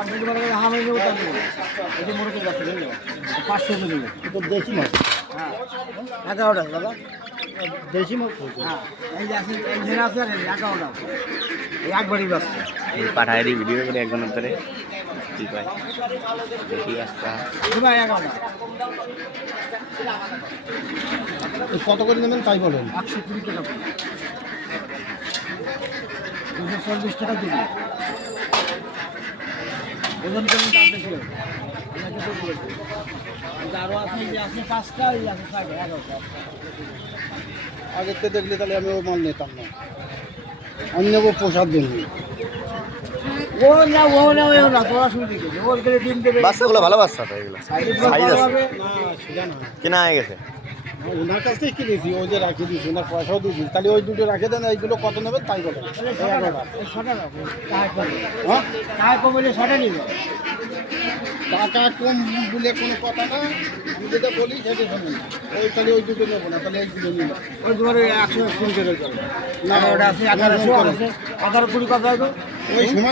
আপনি তোমার হামে নেব তা দেবো এটা মোরকে যাচ্ছে বুঝলো 500 করে দিবে তো দেশি মাছ হ্যাঁ 11টা দাদা দেশি মাছ হ্যাঁ এই যে আছে এই যে আছে আর 11টা এই একবারই বাচ্চা পাঠায় দিই ভিডিও করে একজনের ধরে ঠিক হয় দেখি আসতে ভাই 11টা কত করে নেবেন তাই বলেন 120 টাকা 240 টাকা দিবি ওজন করুন দাম বেশি হবে আরও আছে যে আছে 5টা এই আছে 11টা আগের থেকে দেখলে তাহলে আমি ও মাল নিতাম না আমি নেবো পোষার জন্য ও না তোরা শুরু দিকে ওর গেলে ডিম দেবে বাচ্চাগুলো ভালো বাচ্চা তো এগুলো সাইজ আছে না সেটা না কেনা হয়ে গেছে ওনার কাছ থেকে কিনেছি ওই যে রাখি দিয়েছি ওনার পয়সাও দিয়েছি তাহলে ওই দুটো রাখে দেন এইগুলো কত নেবেন তাই বলেন হ্যাঁ টাকা কমলে 6টা নিবে টাকা কম বলে কোনো কথা না আমি যেটা বলি সেটা শোনেন ওই তাহলে ওই দুটো নেবো না তাহলে এই দুটো নিব ওই তোমার 120 টাকা না ওটা আছে 1100 আছে 11 20 কথা হবে ওই সময়